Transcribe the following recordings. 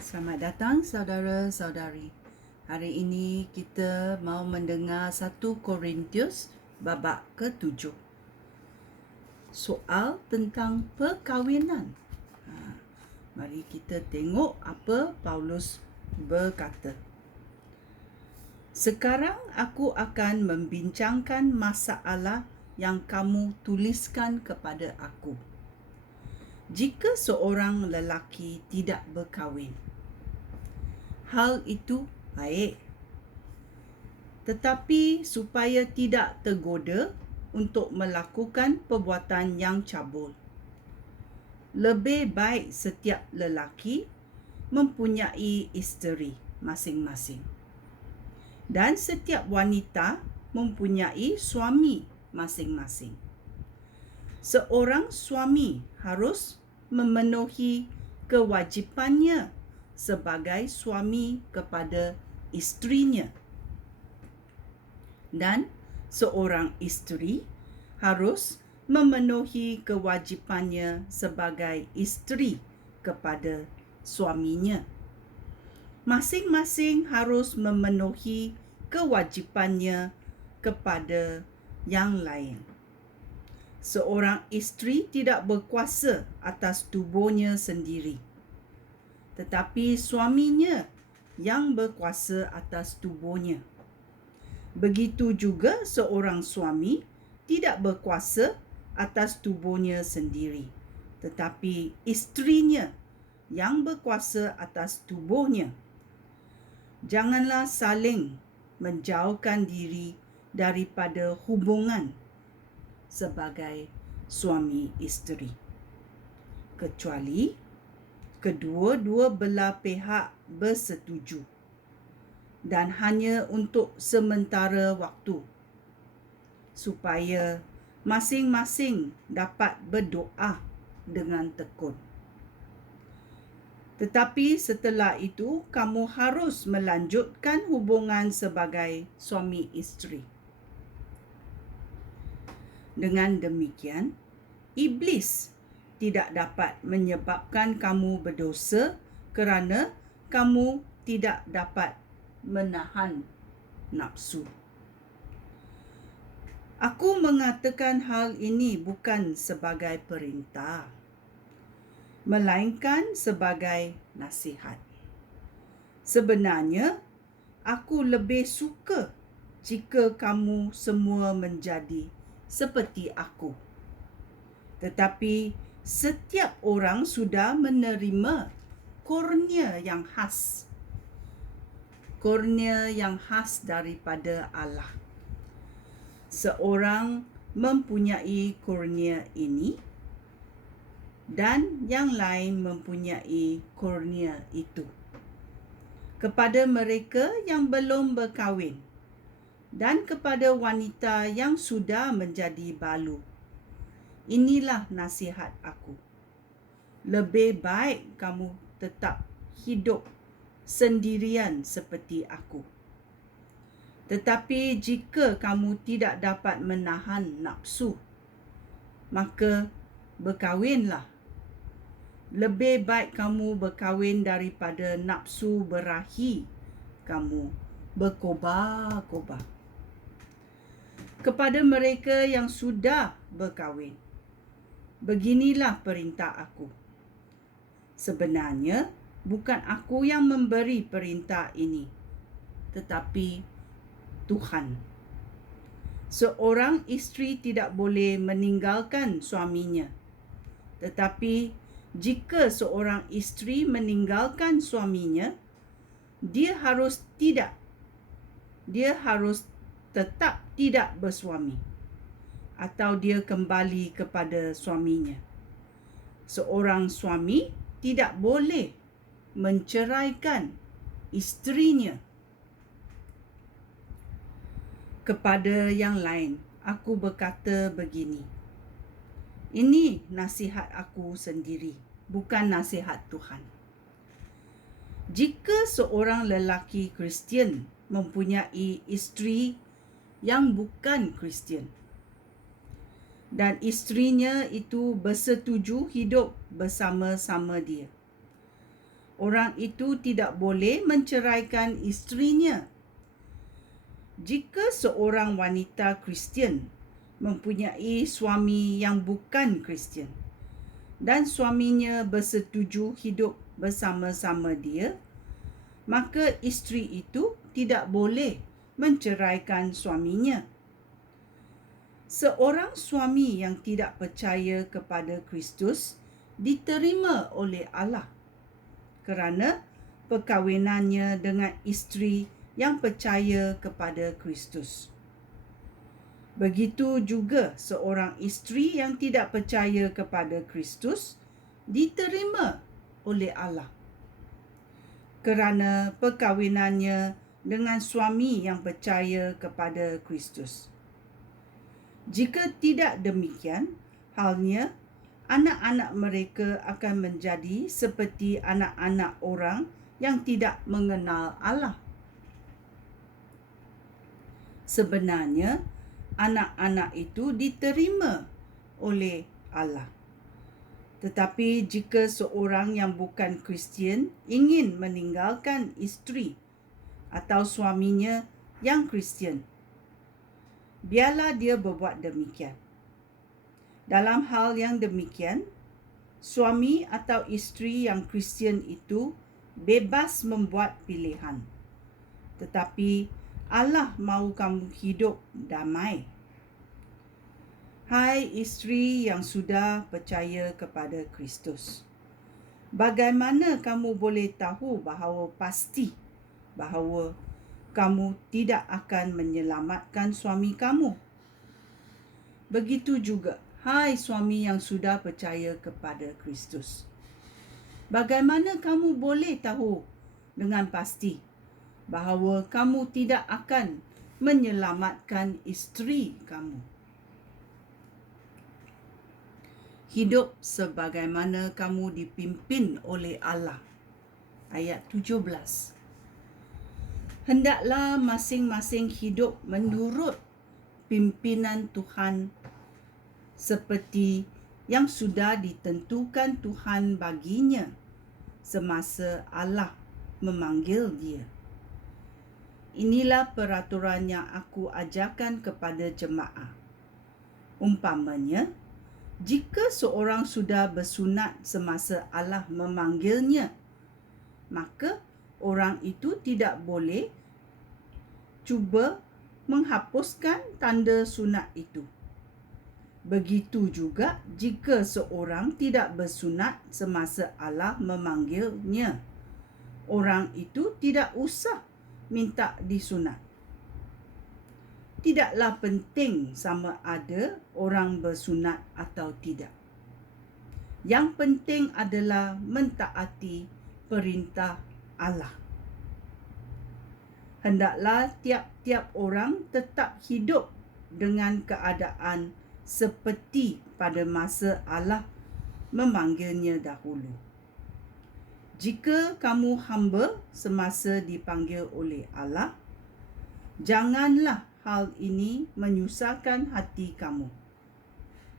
Selamat datang saudara-saudari. Hari ini kita mau mendengar 1 Korintius babak ke-7. Soal tentang perkahwinan. Mari kita tengok apa Paulus berkata. Sekarang aku akan membincangkan masalah yang kamu tuliskan kepada aku. Jika seorang lelaki tidak berkahwin, hal itu baik. Tetapi supaya tidak tergoda untuk melakukan perbuatan yang cabul, lebih baik setiap lelaki mempunyai isteri masing-masing, dan setiap wanita mempunyai suami masing-masing. Seorang suami harus memenuhi kewajipannya sebagai suami kepada isterinya, dan seorang isteri harus memenuhi kewajipannya sebagai isteri kepada suaminya. Masing-masing harus memenuhi kewajipannya kepada yang lain. Seorang isteri tidak berkuasa atas tubuhnya sendiri, tetapi suaminya yang berkuasa atas tubuhnya. Begitu juga seorang suami tidak berkuasa atas tubuhnya sendiri, tetapi isterinya yang berkuasa atas tubuhnya. Janganlah saling menjauhkan diri daripada hubungan sebagai suami isteri, kecuali kedua-dua belah pihak bersetuju, dan hanya untuk sementara waktu, supaya masing-masing dapat berdoa dengan tekun. Tetapi setelah itu, kamu harus melanjutkan hubungan sebagai suami isteri. Dengan demikian, iblis tidak dapat menyebabkan kamu berdosa kerana kamu tidak dapat menahan nafsu. Aku mengatakan hal ini bukan sebagai perintah, melainkan sebagai nasihat. Sebenarnya, aku lebih suka jika kamu semua menjadi seperti aku. Tetapi setiap orang sudah menerima kurnia yang khas daripada Allah. Seorang mempunyai kurnia ini dan yang lain mempunyai kurnia itu. Kepada mereka yang belum berkahwin dan kepada wanita yang sudah menjadi balu, inilah nasihat aku. Lebih baik kamu tetap hidup sendirian seperti aku. Tetapi jika kamu tidak dapat menahan nafsu, maka berkahwinlah. Lebih baik kamu berkahwin daripada nafsu berahi kamu berkobar-kobar. Kepada mereka yang sudah berkahwin, beginilah perintah aku. Sebenarnya, bukan aku yang memberi perintah ini, tetapi Tuhan. Seorang isteri tidak boleh meninggalkan suaminya, tetapi jika seorang isteri meninggalkan suaminya, dia harus tetap tidak bersuami, atau dia kembali kepada suaminya. Seorang suami tidak boleh menceraikan isterinya. Kepada yang lain, aku berkata begini. Ini nasihat aku sendiri, bukan nasihat Tuhan. Jika seorang lelaki Kristian mempunyai isteri yang bukan Kristian, dan isterinya itu bersetuju hidup bersama-sama dia, orang itu tidak boleh menceraikan isterinya. Jika seorang wanita Kristian mempunyai suami yang bukan Kristian dan suaminya bersetuju hidup bersama-sama dia, maka isteri itu tidak boleh menceraikan suaminya. Seorang suami yang tidak percaya kepada Kristus diterima oleh Allah kerana perkahwinannya dengan isteri yang percaya kepada Kristus. Begitu juga seorang isteri yang tidak percaya kepada Kristus diterima oleh Allah kerana perkahwinannya dengan suami yang percaya kepada Kristus. Jika tidak demikian halnya, anak-anak mereka akan menjadi seperti anak-anak orang yang tidak mengenal Allah. Sebenarnya, anak-anak itu diterima oleh Allah. Tetapi jika seorang yang bukan Kristian ingin meninggalkan isteri atau suaminya yang Kristian, biarlah dia berbuat demikian. Dalam hal yang demikian, suami atau isteri yang Kristian itu bebas membuat pilihan. Tetapi Allah mahu kamu hidup damai. Hai isteri yang sudah percaya kepada Kristus, bagaimana kamu boleh tahu pasti bahawa kamu tidak akan menyelamatkan suami kamu? Begitu juga, hai suami yang sudah percaya kepada Kristus, bagaimana kamu boleh tahu dengan pasti bahawa kamu tidak akan menyelamatkan isteri kamu? Hidup sebagaimana kamu dipimpin oleh Allah. Ayat 17. Hendaklah masing-masing hidup menurut pimpinan Tuhan seperti yang sudah ditentukan Tuhan baginya semasa Allah memanggil dia. Inilah peraturan yang aku ajarkan kepada jemaah. Umpamanya, jika seorang sudah bersunat semasa Allah memanggilnya, maka orang itu tidak boleh cuba menghapuskan tanda sunat itu. Begitu juga jika seorang tidak bersunat semasa Allah memanggilnya, orang itu tidak usah minta disunat. Tidaklah penting sama ada orang bersunat atau tidak. Yang penting adalah mentaati perintah Allah. Hendaklah tiap-tiap orang tetap hidup dengan keadaan seperti pada masa Allah memanggilnya dahulu. Jika kamu hamba semasa dipanggil oleh Allah, janganlah hal ini menyusahkan hati kamu.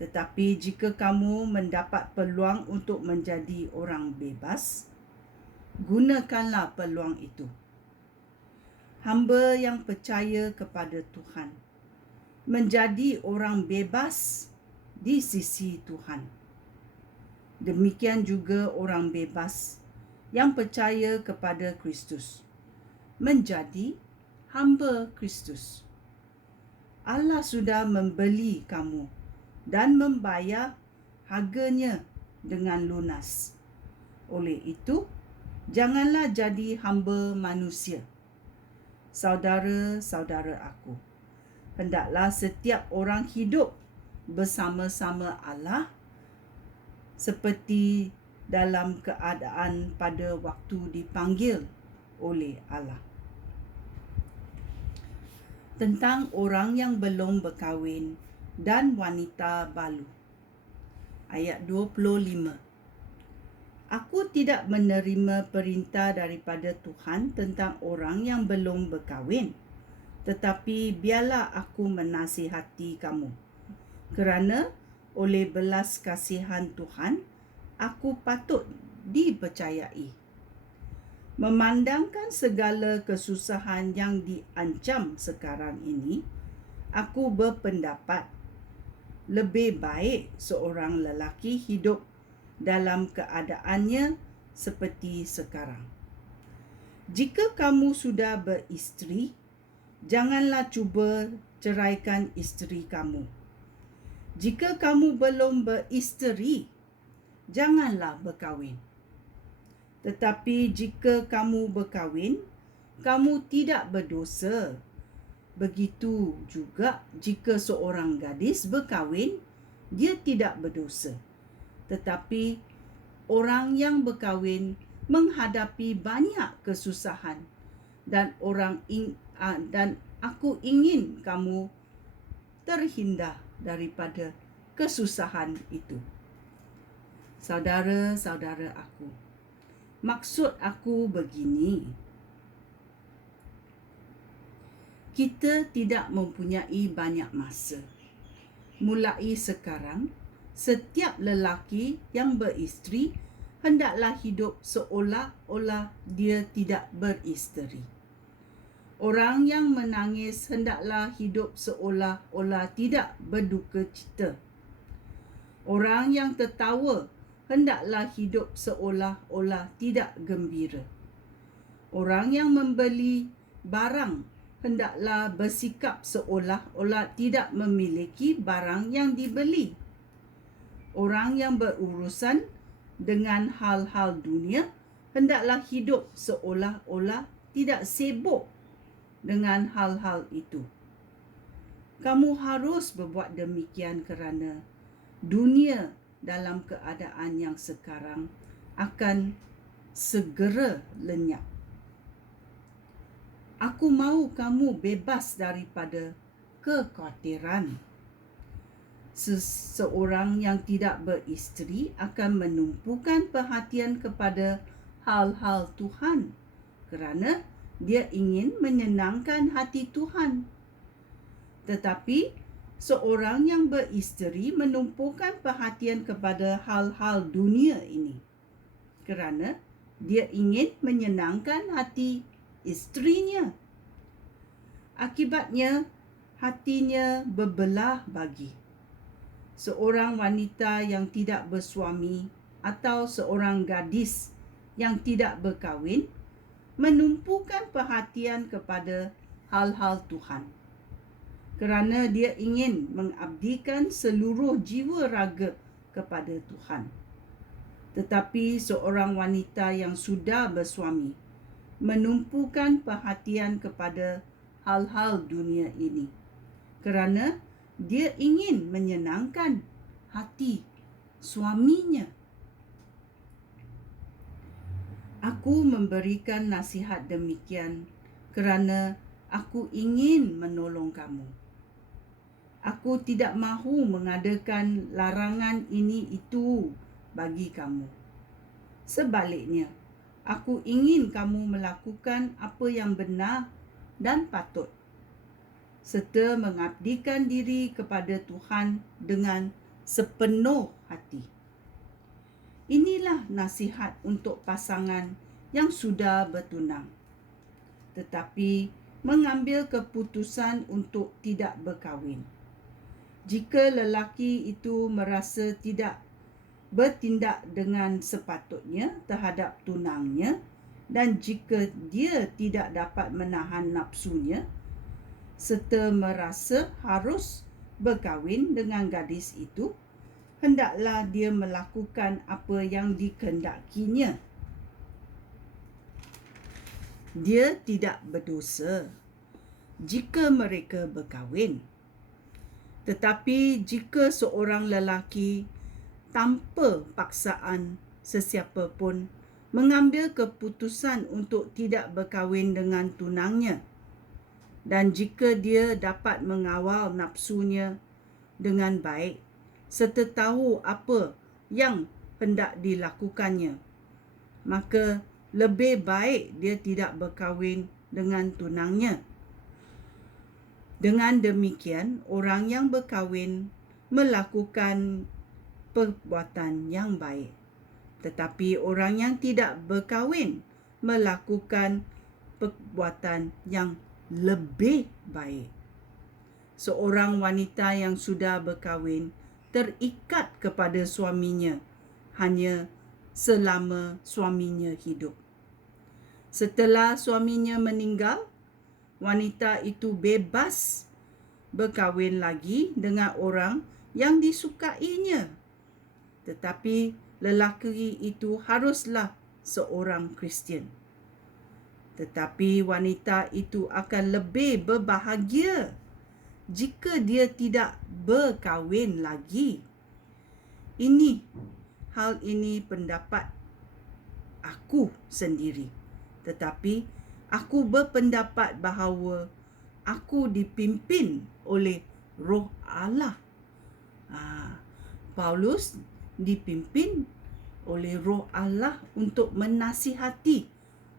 Tetapi jika kamu mendapat peluang untuk menjadi orang bebas, gunakanlah peluang itu. Hamba yang percaya kepada Tuhan menjadi orang bebas di sisi Tuhan. Demikian juga orang bebas yang percaya kepada Kristus menjadi hamba Kristus. Allah sudah membeli kamu dan membayar harganya dengan lunas. Oleh itu, janganlah jadi hamba manusia. Saudara-saudara aku, hendaklah setiap orang hidup bersama-sama Allah seperti dalam keadaan pada waktu dipanggil oleh Allah. Tentang orang yang belum berkahwin dan wanita balu. Ayat 25. Aku tidak menerima perintah daripada Tuhan tentang orang yang belum berkahwin, tetapi biarlah aku menasihati kamu. Kerana oleh belas kasihan Tuhan, aku patut dipercayai. Memandangkan segala kesusahan yang diancam sekarang ini, aku berpendapat lebih baik seorang lelaki hidup dalam keadaannya seperti sekarang. Jika kamu sudah beristeri, janganlah cuba ceraikan isteri kamu. Jika kamu belum beristeri, janganlah berkahwin. Tetapi jika kamu berkahwin, kamu tidak berdosa. Begitu juga jika seorang gadis berkahwin, dia tidak berdosa. Tetapi orang yang berkahwin menghadapi banyak kesusahan dan aku ingin kamu terhindar daripada kesusahan itu. Saudara-saudara aku, maksud aku begini. Kita tidak mempunyai banyak masa. Mulai sekarang, setiap lelaki yang beristeri hendaklah hidup seolah-olah dia tidak beristeri. Orang yang menangis hendaklah hidup seolah-olah tidak berduka cita. Orang yang tertawa hendaklah hidup seolah-olah tidak gembira. Orang yang membeli barang hendaklah bersikap seolah-olah tidak memiliki barang yang dibeli. Orang yang berurusan dengan hal-hal dunia hendaklah hidup seolah-olah tidak sibuk dengan hal-hal itu. Kamu harus berbuat demikian kerana dunia dalam keadaan yang sekarang akan segera lenyap. Aku mahu kamu bebas daripada kekhawatiran. Seseorang yang tidak beristeri akan menumpukan perhatian kepada hal-hal Tuhan kerana dia ingin menyenangkan hati Tuhan. Tetapi seorang yang beristeri menumpukan perhatian kepada hal-hal dunia ini kerana dia ingin menyenangkan hati isterinya. Akibatnya, hatinya berbelah bagi. Seorang wanita yang tidak bersuami atau seorang gadis yang tidak berkahwin menumpukan perhatian kepada hal-hal Tuhan kerana dia ingin mengabdikan seluruh jiwa raga kepada Tuhan. Tetapi seorang wanita yang sudah bersuami menumpukan perhatian kepada hal-hal dunia ini kerana dia ingin menyenangkan hati suaminya. Aku memberikan nasihat demikian kerana aku ingin menolong kamu. Aku tidak mahu mengadakan larangan ini itu bagi kamu. Sebaliknya, aku ingin kamu melakukan apa yang benar dan patut, serta mengabdikan diri kepada Tuhan dengan sepenuh hati. Inilah nasihat untuk pasangan yang sudah bertunang, tetapi mengambil keputusan untuk tidak berkahwin. Jika lelaki itu merasa tidak bertindak dengan sepatutnya terhadap tunangnya dan jika dia tidak dapat menahan nafsunya serta merasa harus berkahwin dengan gadis itu, hendaklah dia melakukan apa yang dikehendakinya. Dia tidak berdosa jika mereka berkahwin. Tetapi jika seorang lelaki tanpa paksaan sesiapa pun mengambil keputusan untuk tidak berkahwin dengan tunangnya, dan jika dia dapat mengawal nafsunya dengan baik serta tahu apa yang hendak dilakukannya, maka lebih baik dia tidak berkahwin dengan tunangnya. Dengan demikian, orang yang berkahwin melakukan perbuatan yang baik. Tetapi orang yang tidak berkahwin melakukan perbuatan yang lebih baik. Seorang wanita yang sudah berkahwin terikat kepada suaminya hanya selama suaminya hidup. Setelah suaminya meninggal, wanita itu bebas berkahwin lagi dengan orang yang disukainya. Tetapi lelaki itu haruslah seorang Kristian. Tetapi wanita itu akan lebih berbahagia jika dia tidak berkahwin lagi. Hal ini pendapat aku sendiri. Tetapi aku berpendapat bahawa aku dipimpin oleh Roh Allah. Paulus dipimpin oleh Roh Allah untuk menasihati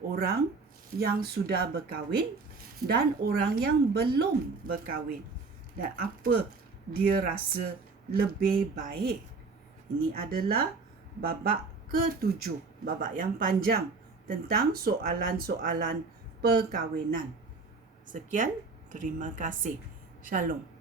orang yang sudah berkahwin dan orang yang belum berkahwin, dan apa dia rasa lebih baik. Ini adalah babak ke-7, babak yang panjang tentang soalan-soalan perkahwinan. Sekian, terima kasih. Shalom.